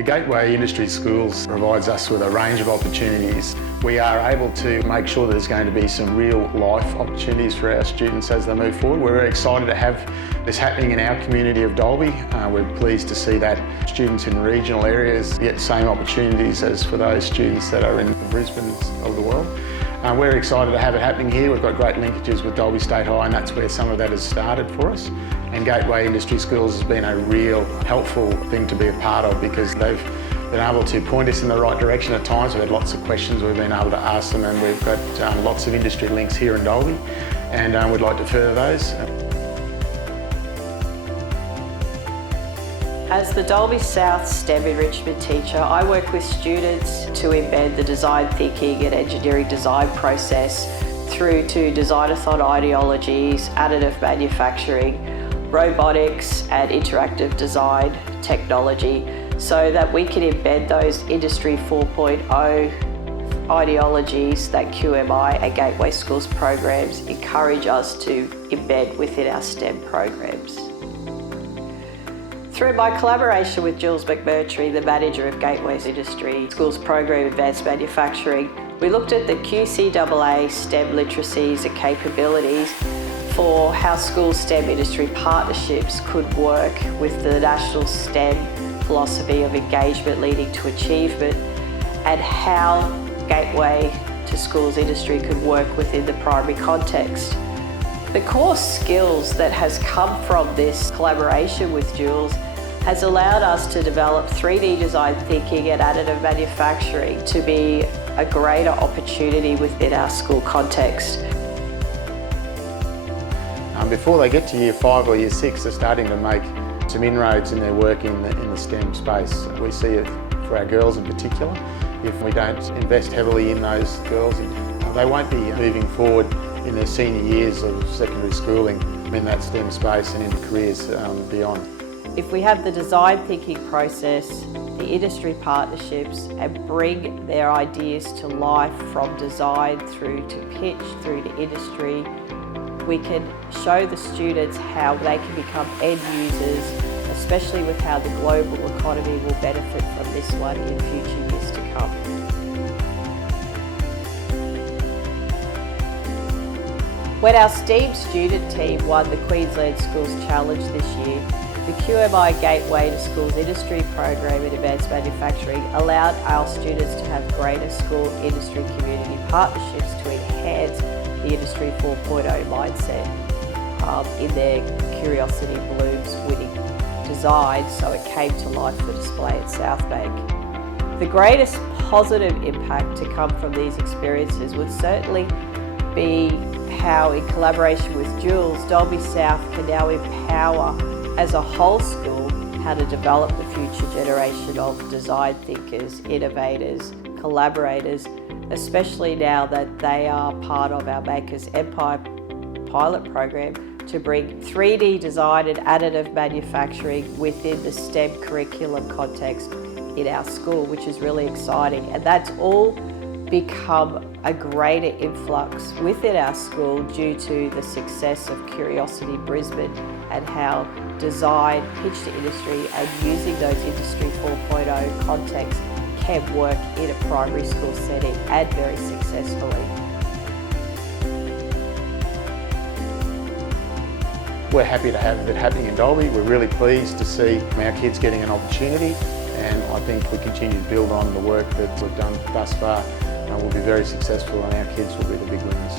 The Gateway Industry Schools provides us with a range of opportunities. We are able to make sure there's going to be some real life opportunities for our students as they move forward. We're very excited to have this happening in our community of Dalby. We're pleased to see that students in regional areas get the same opportunities as for those students that are in the Brisbanes of the world. We're excited to have it happening here. We've got great linkages with Dalby State High, and that's where some of that has started for us. And Gateway Industry Schools has been a real helpful thing to be a part of, because they've been able to point us in the right direction at times. We've had lots of questions we've been able to ask them, and we've got lots of industry links here in Dalby, and we'd like to further those. As the Dalby South STEM enrichment teacher, I work with students to embed the design thinking and engineering design process through to design-a-thon ideologies, additive manufacturing, robotics and interactive design technology, so that we can embed those Industry 4.0 ideologies that QMI and Gateway Schools programs encourage us to embed within our STEM programs. Through my collaboration with Jules McMurtry, the manager of Gateway's Industry Schools program Advanced Manufacturing, we looked at the QCAA STEM literacies and capabilities for how school STEM industry partnerships could work with the national STEM philosophy of engagement leading to achievement, and how Gateway to Schools industry could work within the primary context. The core skills that has come from this collaboration with Jules has allowed us to develop 3D design thinking and additive manufacturing to be a greater opportunity within our school context. Before they get to year 5 or year 6, they're starting to make some inroads in their work in the STEM space. We see it for our girls in particular. If we don't invest heavily in those girls, they won't be moving forward in their senior years of secondary schooling in that STEM space and into careers beyond. If we have the design thinking process, the industry partnerships, and bring their ideas to life from design through to pitch, through to industry, we can show the students how they can become end users, especially with how the global economy will benefit from this one in future years to come. When our STEAM student team won the Queensland Schools Challenge this year, the QMI Gateway to Schools Industry program in Advanced Manufacturing allowed our students to have greater school industry community partnerships to enhance the Industry 4.0 mindset in their Curiosity Blooms winning design, so it came to life for display at South Bank. The greatest positive impact to come from these experiences would certainly be how, in collaboration with Jules, Dalby South can now empower as a whole school how to develop the future generation of design thinkers, innovators, collaborators, especially now that they are part of our Makers Empire pilot program to bring 3D design and additive manufacturing within the STEM curriculum context in our school, which is really exciting. And that's all become a greater influx within our school due to the success of Curiosity Brisbane and how design, pitch to industry, and using those Industry 4.0 contexts can work in a primary school setting and very successfully. We're happy to have it happening in Dalby. We're really pleased to see our kids getting an opportunity, and I think we continue to build on the work that we've done thus far. We'll be very successful, and our kids will be the big winners.